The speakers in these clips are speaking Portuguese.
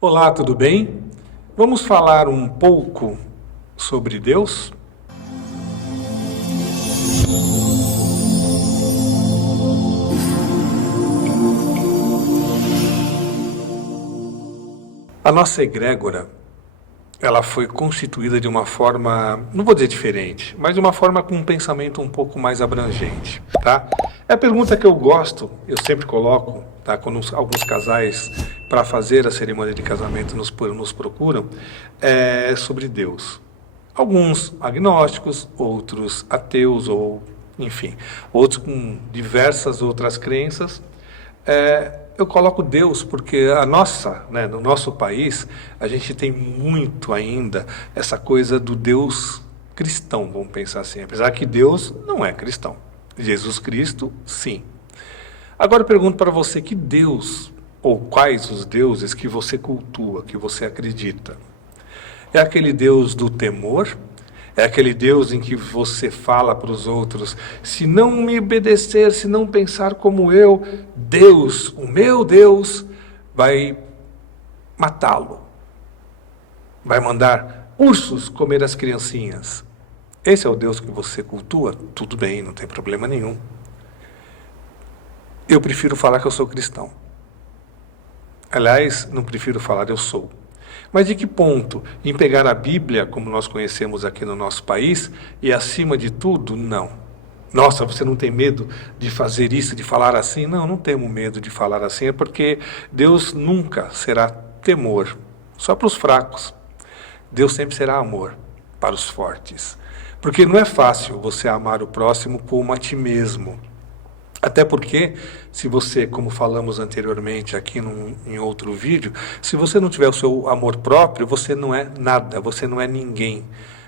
Olá, tudo bem? Vamos falar um pouco sobre Deus? A nossa egrégora, ela foi constituída de uma forma, não vou dizer diferente, mas de uma forma com um pensamento um pouco mais abrangente, tá? É a pergunta que eu gosto, eu sempre coloco, tá? Quando alguns casais, para fazer a cerimônia de casamento, nos procuram, é sobre Deus. Alguns agnósticos, outros ateus, ou, enfim, outros com diversas outras crenças. Eu coloco Deus porque no nosso país, a gente tem muito ainda essa coisa do Deus cristão, vamos pensar assim. Apesar que Deus não é cristão. Jesus Cristo, sim. Agora eu pergunto para você, que Deus, ou quais os deuses que você cultua, que você acredita? É aquele Deus do temor? É aquele Deus em que você fala para os outros: se não me obedecer, se não pensar como eu, Deus, o meu Deus, vai matá-lo. Vai mandar ursos comer as criancinhas. Esse é o Deus que você cultua? Tudo bem, não tem problema nenhum. Eu prefiro falar que eu sou cristão. Aliás, não prefiro falar, eu sou. Mas de que ponto? Em pegar a Bíblia, como nós conhecemos aqui no nosso país, e acima de tudo, não. Nossa, você não tem medo de fazer isso, de falar assim? Não, não temos medo de falar assim, é porque Deus nunca será temor, só para os fracos. Deus sempre será amor para os fortes. Porque não é fácil você amar o próximo como a ti mesmo. Até porque, se você, como falamos anteriormente aqui em outro vídeo, se você não tiver o seu amor próprio, você não é nada, você não é ninguém.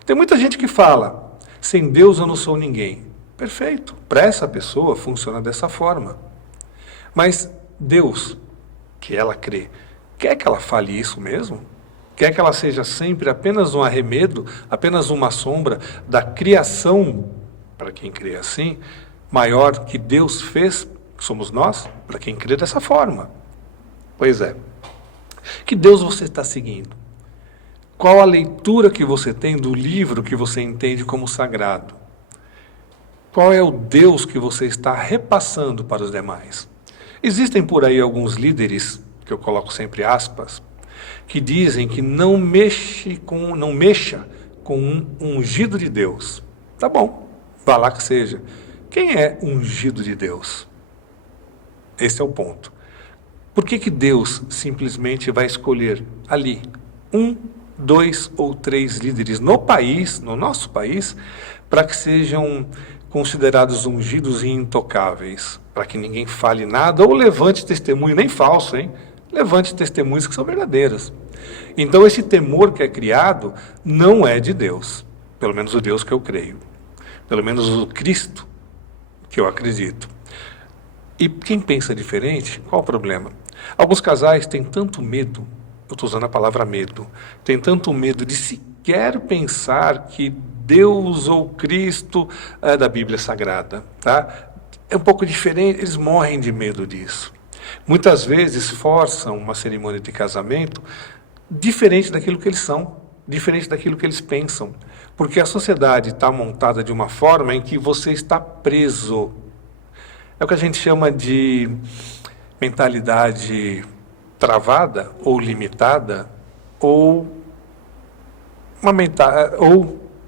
Tem muita gente que fala: sem Deus eu não sou ninguém. Perfeito, para essa pessoa funciona dessa forma. Mas Deus, que ela crê, quer que ela fale isso mesmo? Quer que ela seja sempre apenas um arremedo, apenas uma sombra da criação, para quem crê assim, maior que Deus fez, somos nós, para quem crê dessa forma? Pois é. Que Deus você está seguindo? Qual a leitura que você tem do livro que você entende como sagrado? Qual é o Deus que você está repassando para os demais? Existem por aí alguns líderes, que eu coloco sempre aspas, que dizem que não mexa com um ungido de Deus. Tá bom, vá lá que seja. Quem é ungido de Deus? Esse é o ponto. Por que Deus simplesmente vai escolher ali 1, 2 ou 3 líderes no país, no nosso país, para que sejam considerados ungidos e intocáveis, para que ninguém fale nada ou levante testemunho, nem falso, hein? Levante testemunhos que são verdadeiros. Então esse temor que é criado não é de Deus, pelo menos o Deus que eu creio, pelo menos o Cristo que eu acredito. E quem pensa diferente, qual o problema? Alguns casais têm tanto medo, eu estou usando a palavra medo, têm tanto medo de sequer pensar que Deus ou Cristo é da Bíblia Sagrada, tá? É um pouco diferente, eles morrem de medo disso. Muitas vezes forçam uma cerimônia de casamento diferente daquilo que eles são, diferente daquilo que eles pensam. Porque a sociedade está montada de uma forma em que você está preso. É o que a gente chama de mentalidade travada ou limitada, ou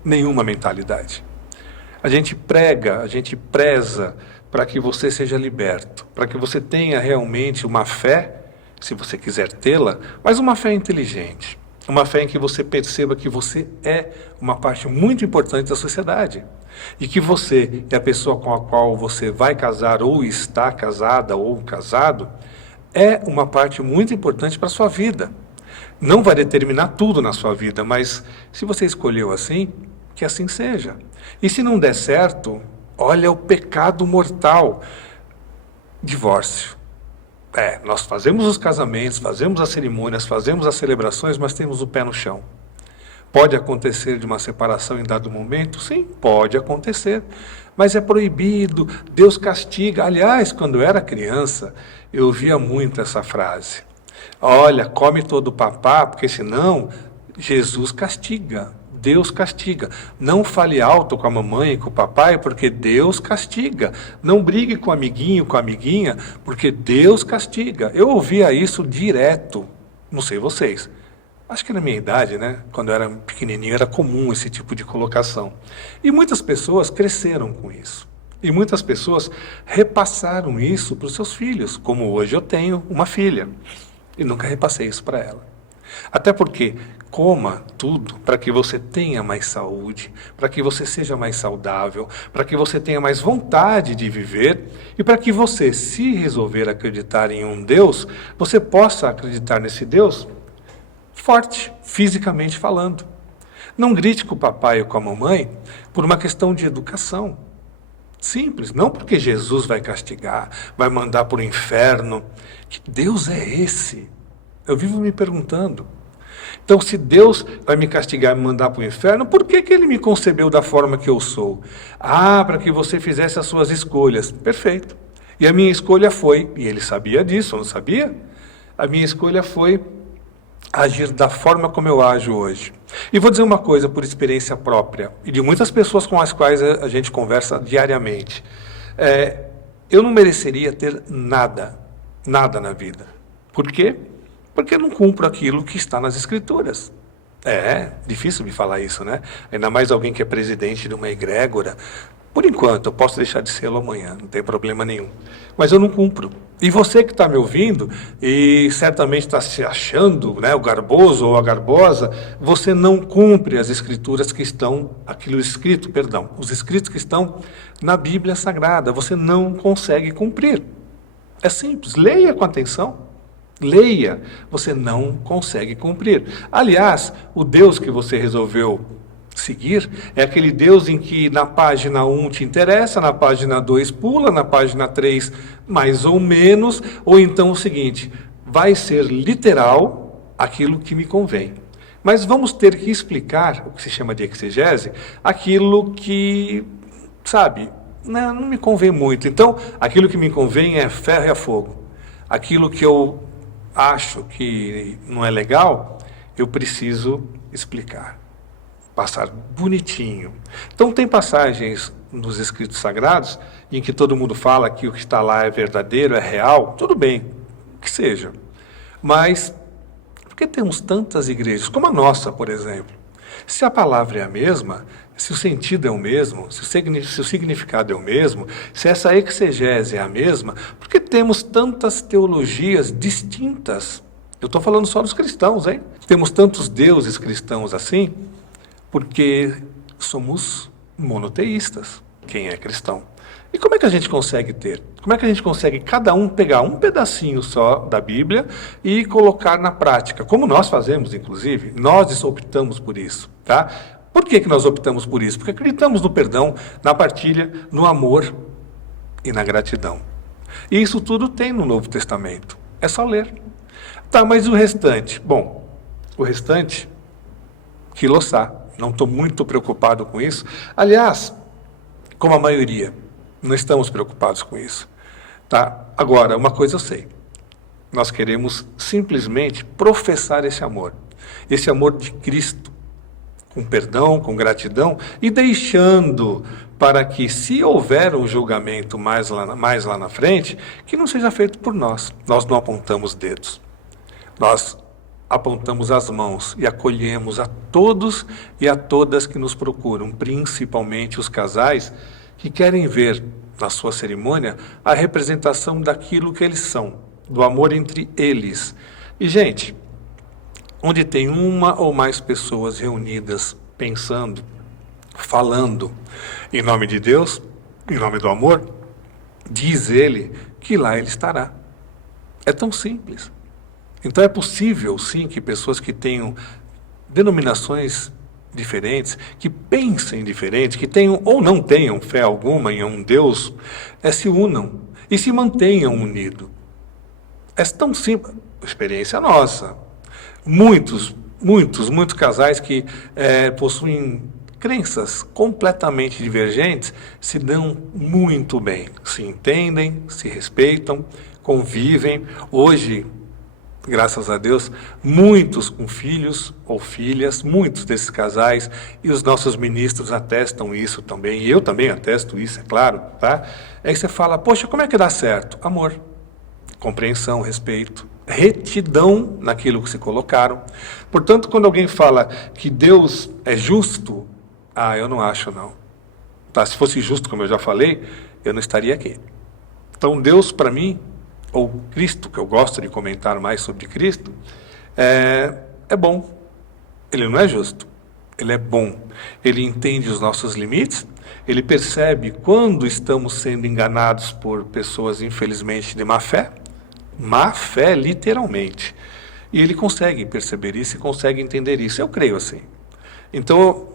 nenhuma mentalidade. A gente preza para que você seja liberto, para que você tenha realmente uma fé, se você quiser tê-la, mas uma fé inteligente. Uma fé em que você perceba que você é uma parte muito importante da sociedade. E que você e a pessoa com a qual você vai casar, ou está casada, ou casado, é uma parte muito importante para a sua vida. Não vai determinar tudo na sua vida, mas se você escolheu assim, que assim seja. E se não der certo, olha o pecado mortal: divórcio. Nós fazemos os casamentos, fazemos as cerimônias, fazemos as celebrações, mas temos o pé no chão. Pode acontecer de uma separação em dado momento? Sim, pode acontecer. Mas é proibido, Deus castiga. Aliás, quando eu era criança, eu ouvia muito essa frase: Olha, come todo o papá, porque senão Jesus castiga. Deus castiga. Não fale alto com a mamãe e com o papai, porque Deus castiga. Não brigue com o amiguinho, com a amiguinha, porque Deus castiga. Eu ouvia isso direto. Não sei vocês. Acho que na minha idade, né? Quando eu era pequenininho, era comum esse tipo de colocação. E muitas pessoas cresceram com isso. E muitas pessoas repassaram isso para os seus filhos, como hoje eu tenho uma filha. E nunca repassei isso para ela. Até porque coma tudo para que você tenha mais saúde, para que você seja mais saudável, para que você tenha mais vontade de viver e para que você, se resolver acreditar em um Deus, você possa acreditar nesse Deus forte, fisicamente falando. Não grite com o papai ou com a mamãe por uma questão de educação. Simples, não porque Jesus vai castigar, vai mandar para o inferno. Que Deus é esse? Eu vivo me perguntando. Então, se Deus vai me castigar e me mandar para o inferno, por que Ele me concebeu da forma que eu sou? Ah, para que você fizesse as suas escolhas. Perfeito. E a minha escolha foi, e Ele sabia disso, eu não sabia? A minha escolha foi agir da forma como eu ajo hoje. E vou dizer uma coisa por experiência própria, e de muitas pessoas com as quais a gente conversa diariamente. Eu não mereceria ter nada na vida. Por quê? Porque eu não cumpro aquilo que está nas Escrituras. É difícil me falar isso, né? Ainda mais alguém que é presidente de uma egrégora. Por enquanto, eu posso deixar de sê-lo amanhã, não tem problema nenhum. Mas eu não cumpro. E você que está me ouvindo e certamente está se achando, né, o garboso ou a garbosa, você não cumpre as escrituras que estão, os escritos que estão na Bíblia Sagrada. Você não consegue cumprir. É simples, leia com atenção. Leia, você não consegue cumprir. Aliás, o Deus que você resolveu seguir é aquele Deus em que na página 1 te interessa, na página 2 pula, na página 3 mais ou menos, ou então o seguinte, vai ser literal aquilo que me convém. Mas vamos ter que explicar, o que se chama de exegese, aquilo que, sabe, não me convém muito. Então, aquilo que me convém é ferro e a fogo. Aquilo que eu acho que não é legal, eu preciso explicar. Passar bonitinho. Então tem passagens nos escritos sagrados em que todo mundo fala que o que está lá é verdadeiro, é real, tudo bem, que seja. Mas por que temos tantas igrejas, como a nossa, por exemplo? Se a palavra é a mesma, se o sentido é o mesmo, se o significado é o mesmo, se essa exegese é a mesma, por que temos tantas teologias distintas? Eu estou falando só dos cristãos, hein? Temos tantos deuses cristãos assim, porque somos monoteístas, quem é cristão. E como é que a gente consegue ter? Como é que a gente consegue cada um pegar um pedacinho só da Bíblia e colocar na prática? Como nós fazemos, inclusive, nós optamos por isso, tá? Por que nós optamos por isso? Porque acreditamos no perdão, na partilha, no amor e na gratidão. E isso tudo tem no Novo Testamento. É só ler. Tá, mas o restante? Bom, o restante, quiloçá. Não estou muito preocupado com isso. Aliás, como a maioria, não estamos preocupados com isso. Tá? Agora, uma coisa eu sei. Nós queremos simplesmente professar esse amor de Cristo, com perdão, com gratidão, e deixando para que, se houver um julgamento mais lá na frente, que não seja feito por nós. Nós não apontamos dedos. Nós apontamos as mãos e acolhemos a todos e a todas que nos procuram, principalmente os casais que querem ver na sua cerimônia a representação daquilo que eles são, do amor entre eles. E, gente, onde tem uma ou mais pessoas reunidas, pensando, falando em nome de Deus, em nome do amor, diz ele que lá ele estará. É tão simples. Então é possível, sim, que pessoas que tenham denominações diferentes, que pensem diferente, que tenham ou não tenham fé alguma em um Deus, se unam e se mantenham unidos. É tão simples, experiência nossa. Muitos casais que possuem crenças completamente divergentes se dão muito bem, se entendem, se respeitam, convivem. Hoje, graças a Deus, muitos com filhos ou filhas, muitos desses casais, e os nossos ministros atestam isso também, e eu também atesto isso, é claro, tá? Aí você fala, poxa, como é que dá certo? Amor, compreensão, respeito, retidão naquilo que se colocaram. Portanto, quando alguém fala que Deus é justo, eu não acho não. Tá? Se fosse justo, como eu já falei, eu não estaria aqui. Então, Deus para mim, ou Cristo, que eu gosto de comentar mais sobre Cristo, é bom. Ele não é justo, ele é bom. Ele entende os nossos limites, ele percebe quando estamos sendo enganados por pessoas, infelizmente, de má fé literalmente. E ele consegue perceber isso e consegue entender isso. Eu creio assim. Então,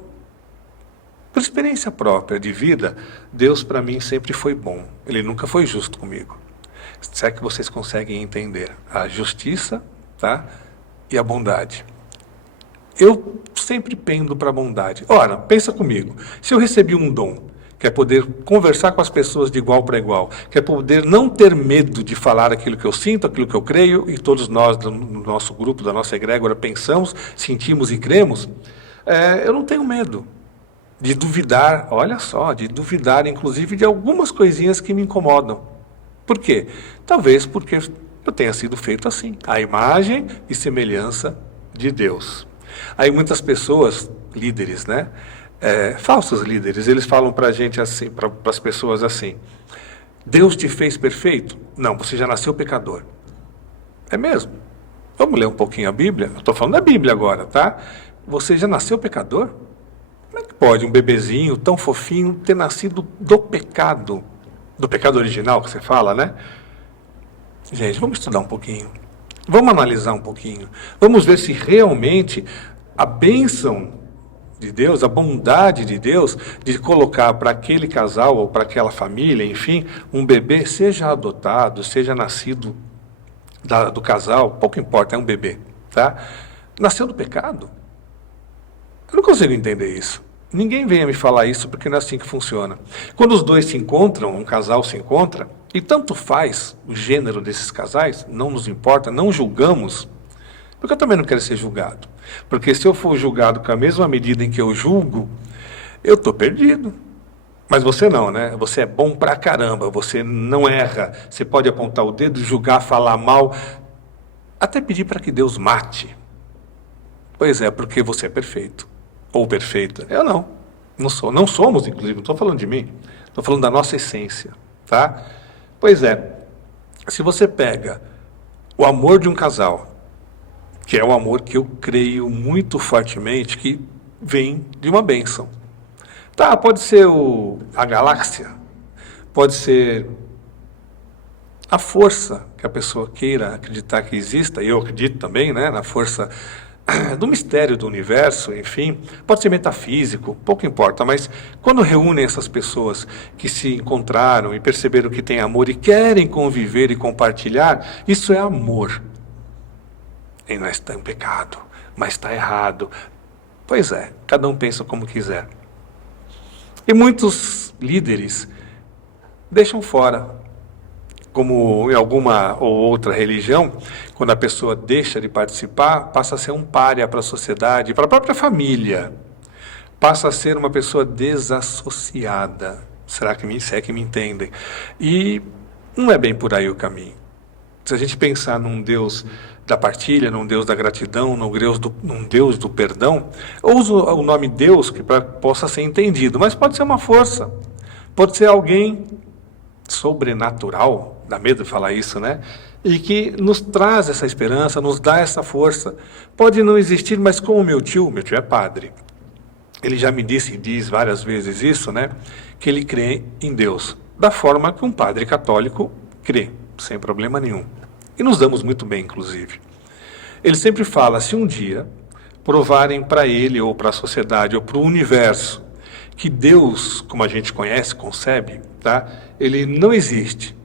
por experiência própria de vida, Deus para mim sempre foi bom. Ele nunca foi justo comigo. Se é que vocês conseguem entender a justiça, tá? E a bondade. Eu sempre pendo para a bondade. Ora, pensa comigo. Se eu recebi um dom, que é poder conversar com as pessoas de igual para igual, que é poder não ter medo de falar aquilo que eu sinto, aquilo que eu creio, e todos nós, no nosso grupo, da nossa egrégora, pensamos, sentimos e cremos, eu não tenho medo de duvidar, olha só, de duvidar, inclusive, de algumas coisinhas que me incomodam. Por quê? Talvez porque eu tenha sido feito assim, a imagem e semelhança de Deus. Aí muitas pessoas, líderes, né? Falsos líderes, eles falam para a gente assim, para as pessoas assim, Deus te fez perfeito? Não, você já nasceu pecador. É mesmo? Vamos ler um pouquinho a Bíblia? Eu estou falando da Bíblia agora, tá? Você já nasceu pecador? Como é que pode um bebezinho tão fofinho ter nascido do pecado original que você fala, né? Gente, vamos estudar um pouquinho. Vamos analisar um pouquinho. Vamos ver se realmente a bênção de Deus, a bondade de Deus, de colocar para aquele casal ou para aquela família, enfim, um bebê, seja adotado, seja nascido do casal, pouco importa, é um bebê, tá? Nasceu do pecado. Eu não consigo entender isso. Ninguém venha me falar isso porque não é assim que funciona. Quando os dois se encontram, um casal se encontra, e tanto faz o gênero desses casais, não nos importa, não julgamos, porque eu também não quero ser julgado. Porque se eu for julgado com a mesma medida em que eu julgo, eu estou perdido. Mas você não, né? Você é bom pra caramba, você não erra, você pode apontar o dedo, julgar, falar mal, até pedir para que Deus mate. Pois é, porque você é perfeito. Ou perfeita. Eu não. Não sou. Não somos, inclusive. Não estou falando de mim. Estou falando da nossa essência. Tá? Pois é. Se você pega o amor de um casal, que é o amor que eu creio muito fortemente que vem de uma bênção. Tá, pode ser a galáxia. Pode ser a força que a pessoa queira acreditar que exista. E eu acredito também, né, na força do mistério do universo, enfim, pode ser metafísico, pouco importa, mas quando reúnem essas pessoas que se encontraram e perceberam que têm amor e querem conviver e compartilhar, isso é amor. E não está em pecado, mas está errado. Pois é, cada um pensa como quiser. E muitos líderes deixam fora. Como em alguma ou outra religião, quando a pessoa deixa de participar, passa a ser um pária para a sociedade, para a própria família. Passa a ser uma pessoa desassociada. Se é que me entendem? E não é bem por aí o caminho. Se a gente pensar num Deus da partilha, num Deus da gratidão, num Deus do perdão, eu uso o nome Deus que possa ser entendido, mas pode ser uma força, pode ser alguém sobrenatural, dá medo de falar isso, né? E que nos traz essa esperança, nos dá essa força. Pode não existir, mas como meu tio é padre, ele já me disse e diz várias vezes isso, né? Que ele crê em Deus, da forma que um padre católico crê, sem problema nenhum. E nos damos muito bem, inclusive. Ele sempre fala, se um dia provarem para ele, ou para a sociedade, ou para o universo, que Deus, como a gente conhece, concebe, tá? Ele não existe.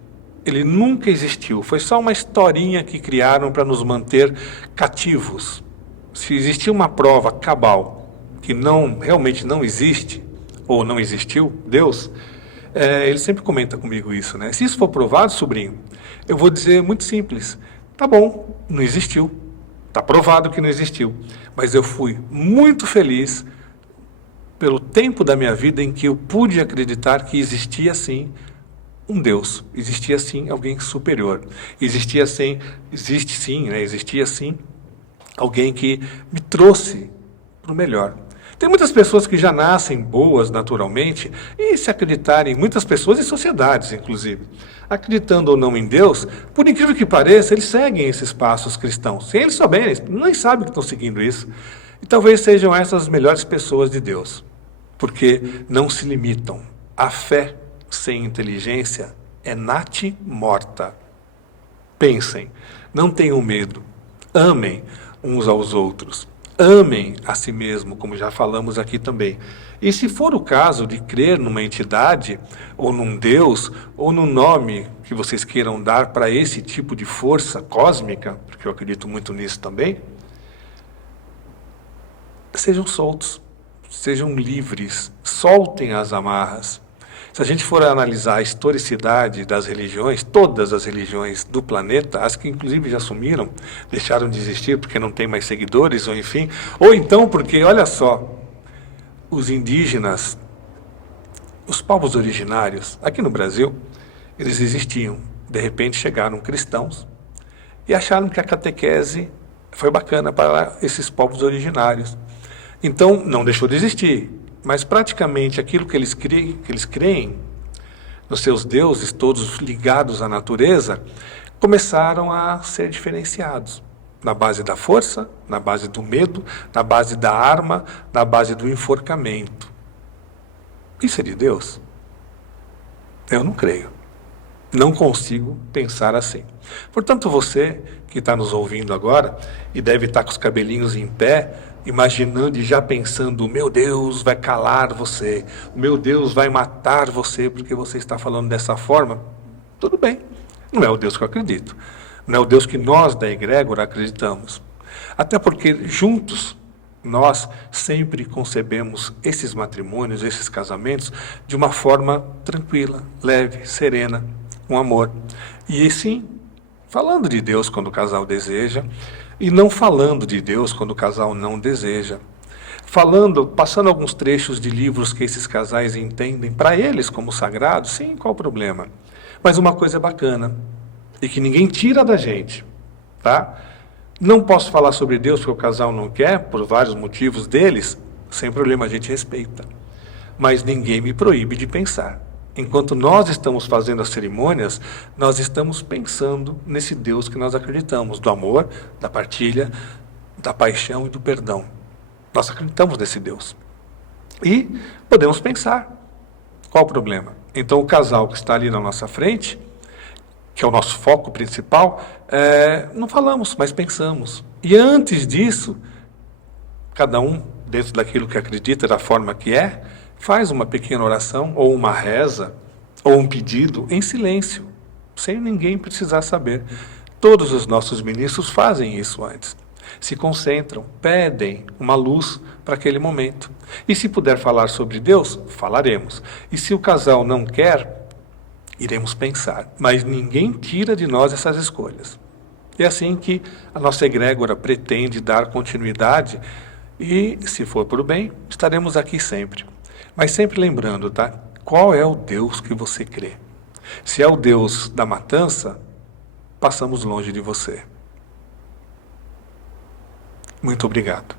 Ele nunca existiu. Foi só uma historinha que criaram para nos manter cativos. Se existir uma prova cabal que realmente não existe, ou não existiu, Deus, ele sempre comenta comigo isso, né? Se isso for provado, sobrinho, eu vou dizer muito simples. Tá bom, não existiu. Está provado que não existiu. Mas eu fui muito feliz pelo tempo da minha vida em que eu pude acreditar que existia sim um Deus, existia sim alguém superior, existia sim, existia sim alguém que me trouxe para o melhor. Tem muitas pessoas que já nascem boas naturalmente e se acreditarem, muitas pessoas e sociedades inclusive, acreditando ou não em Deus, por incrível que pareça, eles seguem esses passos cristãos. Sem eles souberem, nem sabem que estão seguindo isso. E talvez sejam essas as melhores pessoas de Deus, porque não se limitam. A fé sem inteligência é nati morta. Pensem, não tenham medo, amem uns aos outros, amem a si mesmo, como já falamos aqui também. E se for o caso de crer numa entidade, ou num Deus, ou no nome que vocês queiram dar para esse tipo de força cósmica, porque eu acredito muito nisso também, sejam soltos, sejam livres, soltem as amarras. Se a gente for analisar a historicidade das religiões, todas as religiões do planeta, as que inclusive já sumiram, deixaram de existir porque não tem mais seguidores, ou enfim, ou então porque, olha só, os indígenas, os povos originários, aqui no Brasil, eles existiam. De repente chegaram cristãos e acharam que a catequese foi bacana para esses povos originários. Então, não deixou de existir, mas praticamente aquilo que eles creem nos seus deuses, todos ligados à natureza, começaram a ser diferenciados. Na base da força, na base do medo, na base da arma, na base do enforcamento. Isso é de Deus? Eu não creio. Não consigo pensar assim. Portanto, você que está nos ouvindo agora e deve estar com os cabelinhos em pé, imaginando e já pensando, meu Deus vai calar você, o meu Deus vai matar você porque você está falando dessa forma, tudo bem, não é o Deus que eu acredito, não é o Deus que nós da egrégora acreditamos. Até porque juntos nós sempre concebemos esses matrimônios, esses casamentos, de uma forma tranquila, leve, serena, com amor. E sim, falando de Deus quando o casal deseja, e não falando de Deus quando o casal não deseja. Passando alguns trechos de livros que esses casais entendem para eles como sagrados, sim, qual o problema? Mas uma coisa bacana, e que ninguém tira da gente, tá? Não posso falar sobre Deus porque o casal não quer, por vários motivos deles, sem problema, a gente respeita. Mas ninguém me proíbe de pensar. Enquanto nós estamos fazendo as cerimônias, nós estamos pensando nesse Deus que nós acreditamos, do amor, da partilha, da paixão e do perdão. Nós acreditamos nesse Deus. E podemos pensar. Qual o problema? Então o casal que está ali na nossa frente, que é o nosso foco principal, não falamos, mas pensamos. E antes disso, cada um, dentro daquilo que acredita, da forma que é, faz uma pequena oração, ou uma reza, ou um pedido, em silêncio, sem ninguém precisar saber. Todos os nossos ministros fazem isso antes. Se concentram, pedem uma luz para aquele momento. E se puder falar sobre Deus, falaremos. E se o casal não quer, iremos pensar. Mas ninguém tira de nós essas escolhas. É assim que a nossa egrégora pretende dar continuidade e, se for por bem, estaremos aqui sempre. Mas sempre lembrando, tá? Qual é o Deus que você crê? Se é o Deus da matança, passamos longe de você. Muito obrigado.